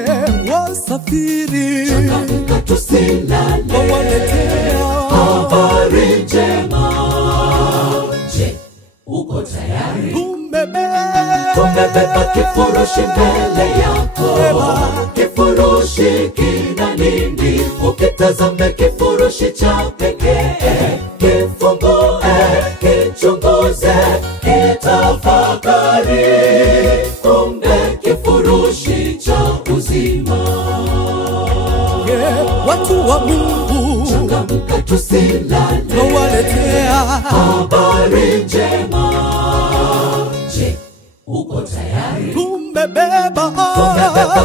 wasafiri changamka tusilale, wawaletea habari njema. Je, uko tayari? Tumebeba kifurushi mbele yako, kifurushi kina nini? Ukitazame kifurushi cha pekee, kifungue, kichunguze, kitafakari. Kumbe kifurushi cha uzima. Watu wa Mungu changamka tusilale, wawaletea habari njema. Je, uko tayari? Tumebeba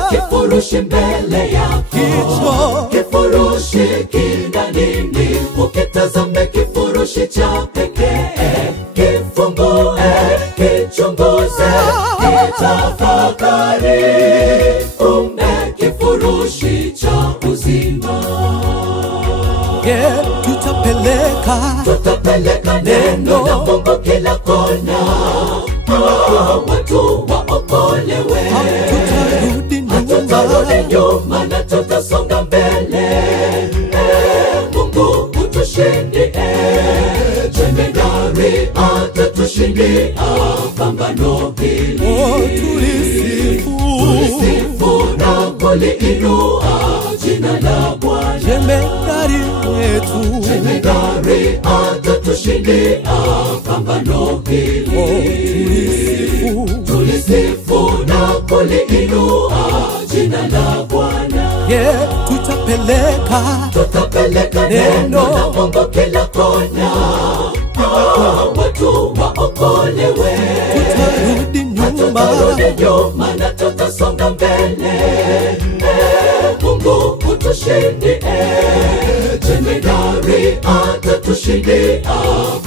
kifurushi mbele yako, kifurushi kina nini? Ukitazame kifurushi cha pekee, kifungue, kichunguze, kitafakari. Kumbe kifurushi cha uzima. Tutapeleka neno la Mungu kila kona, watu waokolewe. Hatutarudi nyuma na tutasonga mbele. Mungu utushindie, jemedari atatushindia pambano hili. Tulisifu na kuliinua jina la Bwana. Jemedari wetu, jemedari atatushindia pambano hili. Tulisifu na kuliinua jina la Bwana. Tutapeleka neno la Mungu kila kona, watu waokolewe. Hatutarudi nyuma na tutasonga mbele. Mungu utushindie, jemedari atatushindia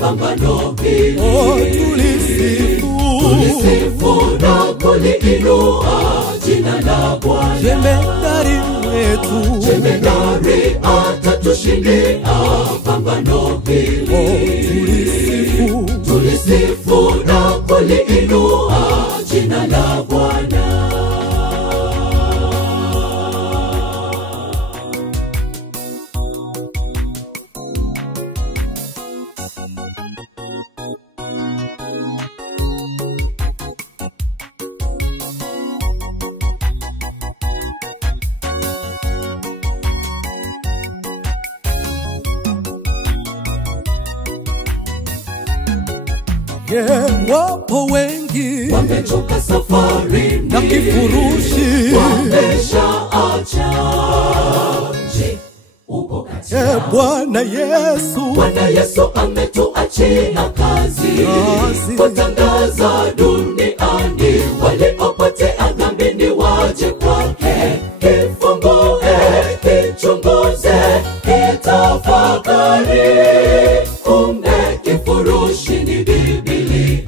pambano hili. Tulisifu na kuliinua jina la Bwana. jemedari wetu, jemedari atatushindia pambano hili. Tulisifu na kuliinua jina la Bwana. wapo wengi wamechoka safari na kifurushi wameshaacha. Je, uko kati yao? Bwana Yesu, Bwana Yesu ametuachia kazi kutangaza duniani, waliopotea dhambini waje kwake. Kifungue, kichunguze, kitafakari. Kumbe kifurushi ni Biblia.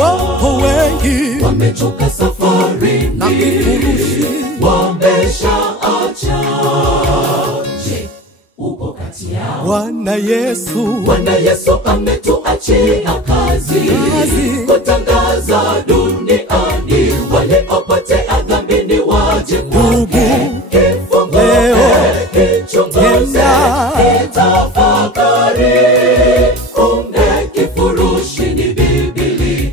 wapo wengi wamechoka safari na kifurushi wameshaacha. Je, uko kati yao? Bwana Yesu, Bwana Yesu ametuachia kazi kutangaza duniani, waliopotea dhambini waje kwake. Kifungue, kichunguze, kitafakari. Kumbe kifurushi ni Biblia.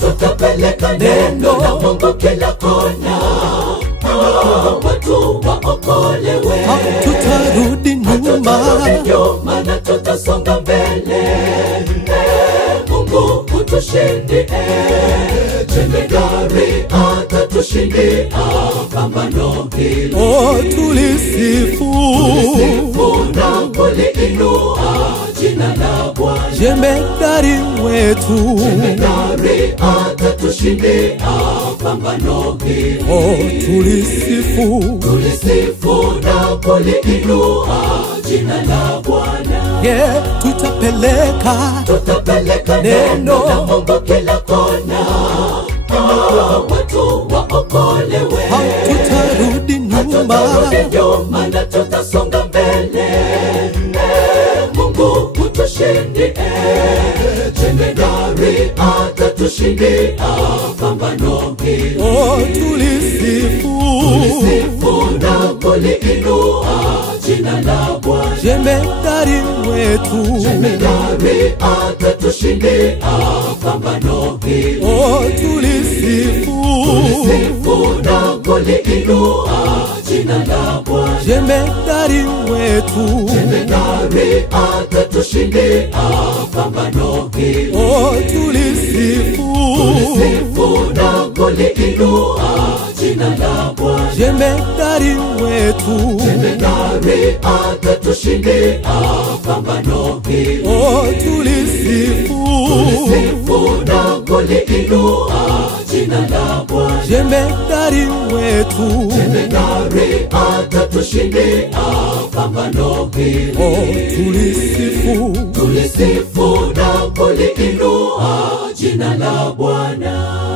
Tutapeleka neno la Mungu kila kona, watu waokolewe. hatutarudi nyuma na tutasonga mbele. Mungu utushindie, jemedari atatushindia pambano hili. Tulisifu na kuliinua jina la Bwana. jemedari wetu, jemedari atatushindia pambano hili. Tulisifu na kuliinua jina la Bwana. Tutapeleka neno la Mungu kila kona, watu waokolewe. hatutarudi nyuma na tutasonga mbele. Mungu utushindie, jemedari atatu atatushindia pambano hili. Oh, tulisifu Na kuliinua jina la Bwana. jemedari wetu. Jemedari atatushindia pambano hili. Oh, tulisifu Na kuliinua jina la Bwana. jemedari wetu. Jemedari atatushindia pambano hili. Oh, tulisifu Na kuliinua jina la Bwana. jemedari wetu. Jemedari atatushindia pambano hili. Oh, tulisifu Na kuliinua jina la Bwana. jemedari wetu. Jemedari atatushindia pambano hili. Oh, tulisifu Na kuliinua jina la Bwana.